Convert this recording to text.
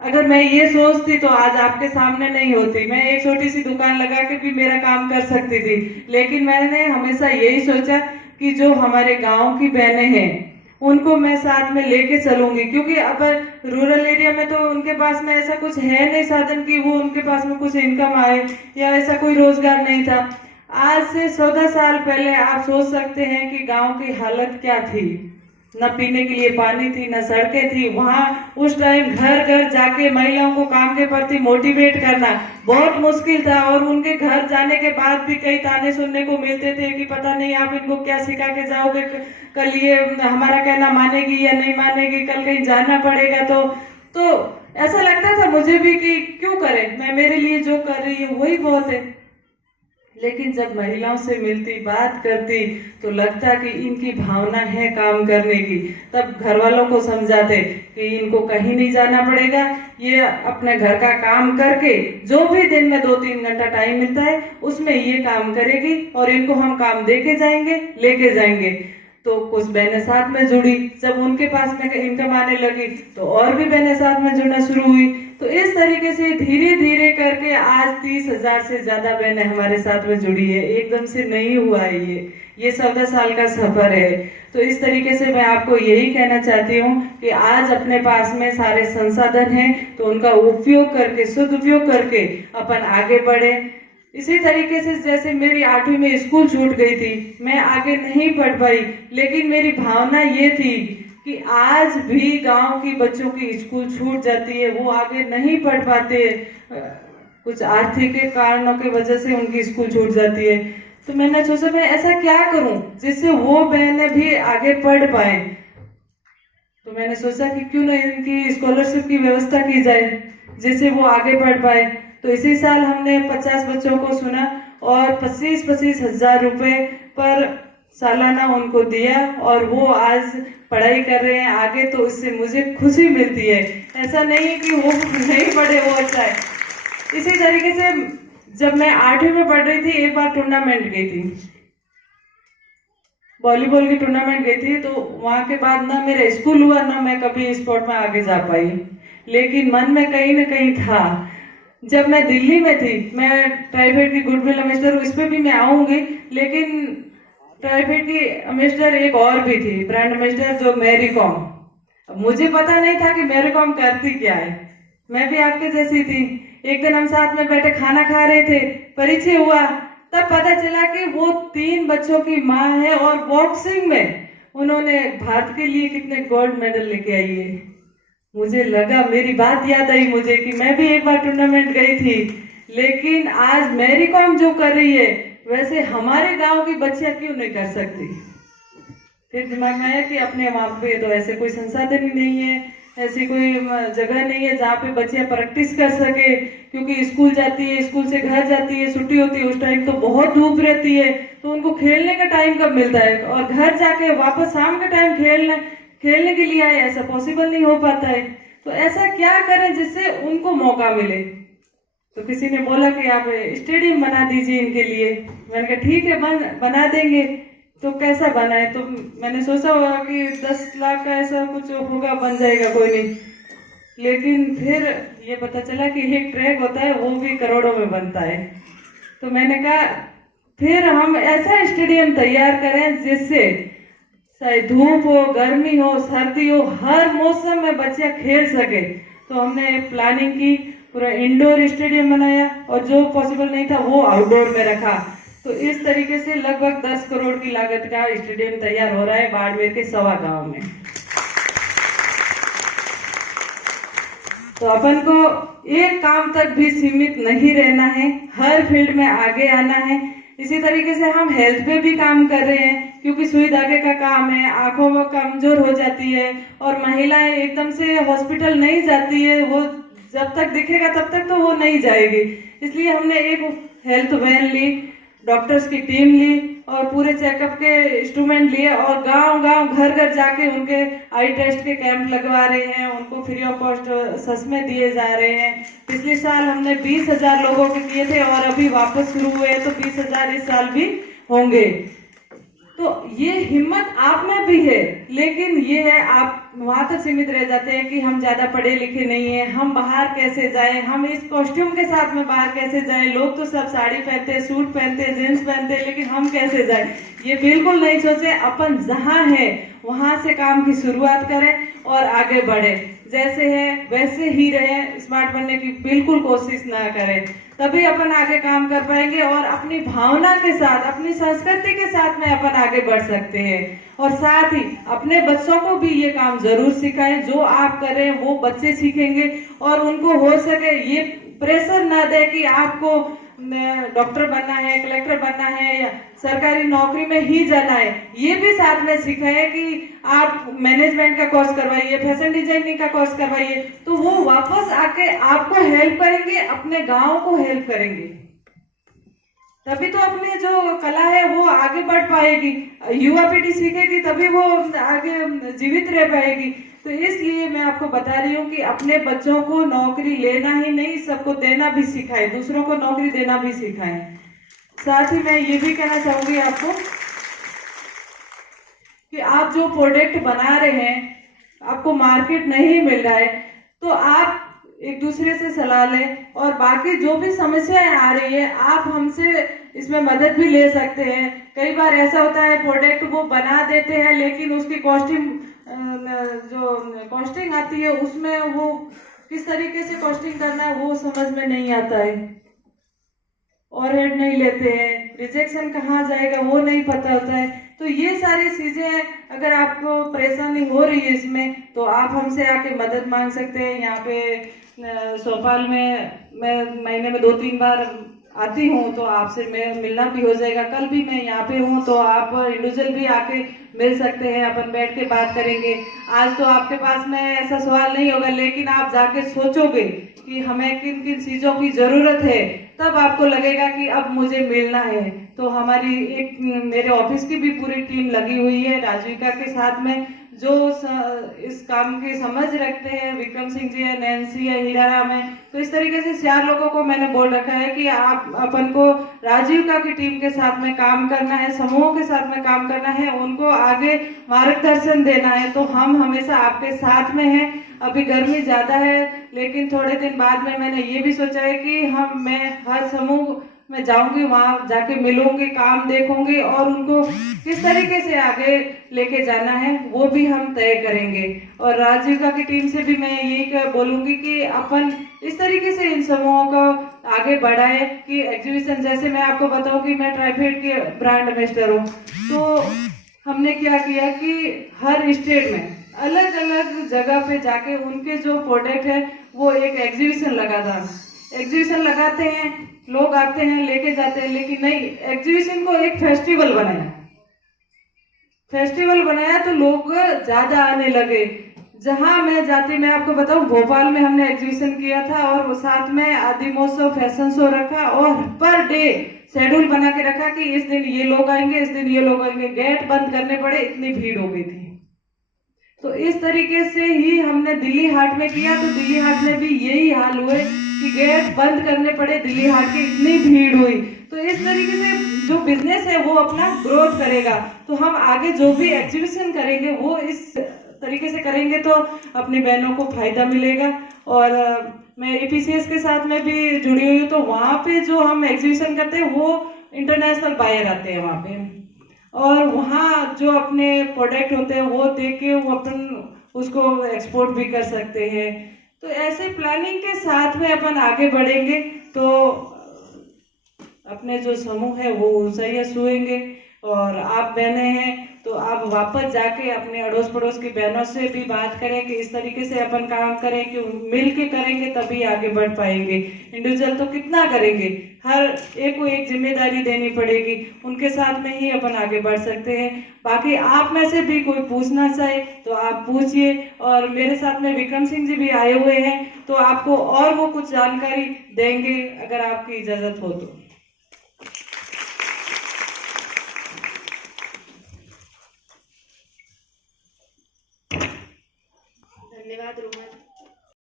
अगर मैं ये सोचती तो आज आपके सामने नहीं होती। मैं एक छोटी सी दुकान लगा के भी मेरा काम कर सकती थी, लेकिन मैंने हमेशा यही सोचा कि जो हमारे गांव की बहनें हैं उनको मैं साथ में लेके चलूंगी, क्योंकि अब रूरल एरिया में तो उनके पास में ऐसा कुछ है नहीं साधन कि वो उनके पास में कुछ इनकम आए या ऐसा कोई रोजगार नहीं था। आज से 14 साल पहले आप सोच सकते हैं कि गांव की हालत क्या थी। न पीने के लिए पानी थी, न सड़कें थी। वहां उस टाइम घर घर जाके महिलाओं को काम के प्रति मोटिवेट करना बहुत मुश्किल था, और उनके घर जाने के बाद भी कई ताने सुनने को मिलते थे कि पता नहीं आप इनको क्या सिखा के जाओगे, कल ये हमारा कहना मानेगी या नहीं मानेगी, कल कहीं जाना पड़ेगा। तो ऐसा लगता था मुझे भी कि क्यों करें, मैं मेरे लिए जो कर रही हूँ वही बहुत है। लेकिन जब महिलाओं से मिलती, बात करती, तो लगता कि इनकी भावना है काम करने की। तब घर वालों को समझाते कि इनको कहीं नहीं जाना पड़ेगा, ये अपने घर का काम करके जो भी दिन में 2-3 घंटा टाइम मिलता है उसमें ये काम करेगी और इनको हम काम दे के जाएंगे, लेके जाएंगे। तो कुछ बहनें साथ में जुड़ी, जब उनके पास में इनकम आने लगी तो और भी बहनें साथ में जुड़ना शुरू हुई। तो इस तरीके से धीरे धीरे करके आज 30,000 से ज्यादा बहनें हमारे साथ में जुड़ी है। एकदम से नहीं हुआ है ये 14 साल का सफर है। तो इस तरीके से मैं आपको यही कहना चाहती हूँ कि आज अपने पास में सारे संसाधन हैं तो उनका उपयोग करके, सदुपयोग करके अपन आगे बढ़े। इसी तरीके से जैसे मेरी 8वीं में स्कूल छूट गई थी, मैं आगे नहीं पढ़ पाई, लेकिन मेरी भावना ये थी कि आज भी गांव की बच्चों की स्कूल छूट जाती है, वो आगे नहीं पढ़ पाते, कुछ आर्थिक कारणों की वजह से उनकी स्कूल छूट जाती है। तो मैंने सोचा मैं ऐसा क्या करूं जिससे वो बहनें भी आगे पढ़ पाए। तो मैंने सोचा कि क्यों ना इनकी स्कॉलरशिप की व्यवस्था की जाए जिससे वो आगे पढ़ पाए। तो इसी साल हमने 50 बच्चों को सुना और 25-25 हजार रुपए पर सालाना उनको दिया, और वो आज पढ़ाई कर रहे हैं आगे। तो इससे मुझे खुशी मिलती है। ऐसा नहीं कि वो नहीं पढ़े, वो अच्छा है। इसी तरीके से जब मैं 8वीं में पढ़ रही थी, एक बार टूर्नामेंट गई थी, वॉलीबॉल की टूर्नामेंट गई थी। तो वहां के बाद ना मेरा स्कूल हुआ, ना मैं कभी स्पोर्ट में आगे जा पाई, लेकिन मन में कहीं ना कहीं था। जब मैं दिल्ली में थी, मैं प्राइवेट की गुडविल एम्बेसडर, उस पर भी मैं आऊंगी, लेकिन प्राइवेट की एम्बेसडर एक और भी थी, ब्रांड एम्बेसडर, जो मैरी कॉम। मुझे पता नहीं था कि मैरी कॉम करती क्या है। मैं भी आपके जैसी थी। एक दिन हम साथ में बैठे खाना खा रहे थे, परिचय हुआ, तब पता चला कि वो 3 बच्चों की माँ है और बॉक्सिंग में उन्होंने भारत के लिए कितने गोल्ड मेडल लेके आई है। मुझे लगा, मेरी बात याद आई मुझे कि मैं भी एक बार टूर्नामेंट गई थी, लेकिन आज मैरी कॉम जो कर रही है वैसे हमारे गांव की बच्चियां क्यों नहीं कर सकती। फिर दिमाग में आया कि अपने वहां पे तो ऐसे कोई संसाधन ही नहीं है, ऐसी कोई जगह नहीं है जहाँ पे बच्चियां प्रैक्टिस कर सके, क्योंकि स्कूल जाती है, स्कूल से घर जाती है, छुट्टी होती है, उस टाइम तो बहुत धूप रहती है, तो उनको खेलने का टाइम कब मिलता है, और घर जाके वापस शाम के टाइम खेलने के लिए आए, ऐसा पॉसिबल नहीं हो पाता है। तो ऐसा क्या करें जिससे उनको मौका मिले। तो किसी ने बोला कि आप स्टेडियम बना दीजिए इनके लिए। मैंने कहा ठीक है, बना देंगे। तो कैसा बनाए, तो मैंने सोचा होगा कि 10 लाख का ऐसा कुछ होगा, बन जाएगा, कोई नहीं। लेकिन फिर ये पता चला कि एक ट्रैक होता है, वो भी करोड़ों में बनता है। तो मैंने कहा फिर हम ऐसा स्टेडियम तैयार करें जिससे चाहे धूप हो, गर्मी हो, सर्दी हो, हर मौसम में बच्चे खेल सके। तो हमने प्लानिंग की, पूरा इंडोर स्टेडियम बनाया, और जो पॉसिबल नहीं था वो आउटडोर में रखा। तो इस तरीके से लगभग 10 करोड़ की लागत का स्टेडियम तैयार हो रहा है बाड़मेर के सवा गांव में। तो अपन को एक काम तक भी सीमित नहीं रहना है, हर फील्ड में आगे आना है। इसी तरीके से हम हेल्थ पे भी काम कर रहे हैं, क्योंकि सुई धागे का काम है, आंखों में कमजोर हो जाती है, और महिलाएं एकदम से हॉस्पिटल नहीं जाती है, वो जब तक दिखेगा तब तक तो वो नहीं जाएगी। इसलिए हमने एक हेल्थ वैन ली, डॉक्टर्स की टीम ली, और पूरे चेकअप के इंस्ट्रूमेंट लिए, और गांव गांव घर घर जाके उनके आई टेस्ट के कैंप लगवा रहे हैं, उनको फ्री ऑफ कॉस्ट चश्मे दिए जा रहे हैं। पिछले साल हमने 20,000 लोगों के किए थे, और अभी वापस शुरू हुए, तो 20,000 इस साल भी होंगे। तो ये हिम्मत आप में भी है, लेकिन ये है आप वहां तक सीमित रह जाते हैं कि हम ज्यादा पढ़े लिखे नहीं है, हम बाहर कैसे जाएं, हम इस कॉस्ट्यूम के साथ में बाहर कैसे जाएं, लोग तो सब साड़ी पहनते हैं, सूट पहनते हैं, जींस पहनते हैं, लेकिन हम कैसे जाएं। ये बिल्कुल नहीं सोचे, अपन जहां है वहां से काम की शुरुआत करें और आगे बढ़े, जैसे है वैसे ही रहे, स्मार्ट बनने की बिल्कुल कोशिश ना करें, तभी अपन आगे काम कर पाएंगे और अपनी भावना के साथ, अपनी संस्कृति के साथ में अपन आगे बढ़ सकते हैं। और साथ ही अपने बच्चों को भी ये काम जरूर सिखाएं, जो आप कर रहे हैं वो बच्चे सीखेंगे और उनको हो सके ये प्रेशर ना दे कि आपको डॉक्टर बनना है, कलेक्टर बनना है या सरकारी नौकरी में ही जाना है। ये भी साथ में सिखाए कि आप मैनेजमेंट का कोर्स करवाइए, फैशन डिजाइनिंग का कोर्स करवाइए, तो वो वापस आके आपको हेल्प करेंगे, अपने गांव को हेल्प करेंगे, तभी तो अपनी जो कला है वो आगे बढ़ पाएगी। युवा पीढ़ी सीखेगी तभी वो आगे जीवित रह पाएगी। तो इसलिए मैं आपको बता रही हूँ कि अपने बच्चों को नौकरी लेना ही नहीं, सबको देना भी सिखाए, दूसरों को नौकरी देना भी सिखाए। साथ ही मैं ये भी कहना चाहूंगी आपको कि आप जो प्रोडक्ट बना रहे हैं, आपको मार्केट नहीं मिल रहा है, तो आप एक दूसरे से सलाह लें और बाकी जो भी समस्याएं आ रही है आप हमसे इसमें मदद भी ले सकते हैं। कई बार ऐसा होता है प्रोडक्ट वो बना देते हैं लेकिन उसकी कॉस्टिंग आती है, उसमें वो किस तरीके से कॉस्टिंग करना है वो समझ में नहीं आता है, ओवरहेड नहीं लेते हैं, रिजेक्शन कहाँ जाएगा वो नहीं पता होता है। तो ये सारी चीजें अगर आपको परेशानी हो रही है इसमें, तो आप हमसे आके मदद मांग सकते हैं। यहाँ पे सोपाल में मैं महीने में 2-3 बार आती हूँ, तो आपसे मैं मिलना भी हो जाएगा। कल भी मैं यहाँ पे हूँ, तो आप इंडिविजुअल भी आके मिल सकते हैं, अपन बैठ के बात करेंगे। आज तो आपके पास में ऐसा सवाल नहीं होगा, लेकिन आप जाके सोचोगे कि हमें किन किन चीजों की जरूरत है, तब आपको लगेगा कि अब मुझे मिलना है। तो हमारी एक मेरे ऑफिस की भी पूरी टीम लगी हुई है राजीविका के साथ में, जो इस काम की समझ रखते हैं। विक्रम सिंह जी है, नैन्सी है, हीराराम है। तो इस तरीके से 4 लोगों को मैंने बोल रखा है कि आप अपन को राजीविका की टीम के साथ में काम करना है, समूहों के साथ में काम करना है, उनको आगे मार्गदर्शन देना है। तो हम हमेशा आपके साथ में हैं। अभी गर्मी ज्यादा है, लेकिन थोड़े दिन बाद में मैंने ये भी सोचा है कि मैं हर समूह में जाऊंगी, वहां जाके मिलूंगी, काम देखूंगी और उनको किस तरीके से आगे लेके जाना है वो भी हम तय करेंगे। और राजीविका की टीम से भी मैं यही बोलूंगी कि अपन इस तरीके से इन समूहों को आगे बढ़ाए कि एग्जीबिशन, जैसे मैं आपको बताऊं कि मैं ट्राइफेड के ब्रांड एम्बेसडर हूँ, तो हमने क्या किया कि हर स्टेट में अलग अलग जगह पे जाके उनके जो प्रोडक्ट है वो एक एग्जीबिशन लगा था। एग्जीबिशन लगाते हैं, लोग आते हैं, लेके जाते हैं, लेकिन नहीं, एग्जीबिशन को एक फेस्टिवल बनाया। फेस्टिवल बनाया तो लोग ज्यादा आने लगे। जहां मैं जाती, मैं आपको बताऊं, भोपाल में हमने एग्जीबिशन किया था और साथ में आदि महोत्सव फैशन शो रखा और पर डे शेड्यूल बना के रखा कि इस दिन ये लोग आएंगे, इस दिन ये लोग आएंगे। गेट बंद करने पड़े, इतनी भीड़ हो गई थी। तो इस तरीके से ही हमने दिल्ली हाट में किया, तो दिल्ली हाट में भी यही हाल हुए कि गेट बंद करने पड़े, दिल्ली हाट की इतनी भीड़ हुई। तो इस तरीके से जो बिजनेस है वो अपना ग्रोथ करेगा। तो हम आगे जो भी एग्जीबिशन करेंगे वो इस तरीके से करेंगे तो अपनी बहनों को फायदा मिलेगा। और मैं एपीसीएस के साथ में भी जुड़ी हुई हूँ, तो वहाँ पे जो हम एग्जीबिशन करते हैं वो इंटरनेशनल बायर आते हैं वहाँ पे, और वहाँ जो अपने प्रोडक्ट होते हैं वो देख के वो अपन उसको एक्सपोर्ट भी कर सकते हैं। तो ऐसे प्लानिंग के साथ में अपन आगे बढ़ेंगे तो अपने जो समूह है वो ऊंचाइयां छुएंगे। और आप बहनें हैं तो आप वापस जाके अपने अड़ोस पड़ोस की बहनों से भी बात करें कि इस तरीके से अपन काम करें कि मिल के करेंगे तभी आगे बढ़ पाएंगे। इंडिविजुअल तो कितना करेंगे, हर एक को एक जिम्मेदारी देनी पड़ेगी, उनके साथ में ही अपन आगे बढ़ सकते हैं। बाकी आप में से भी कोई पूछना चाहे तो आप पूछिए। और मेरे साथ में विक्रम सिंह जी भी आए हुए हैं, तो आपको और वो कुछ जानकारी देंगे अगर आपकी इजाजत हो तो।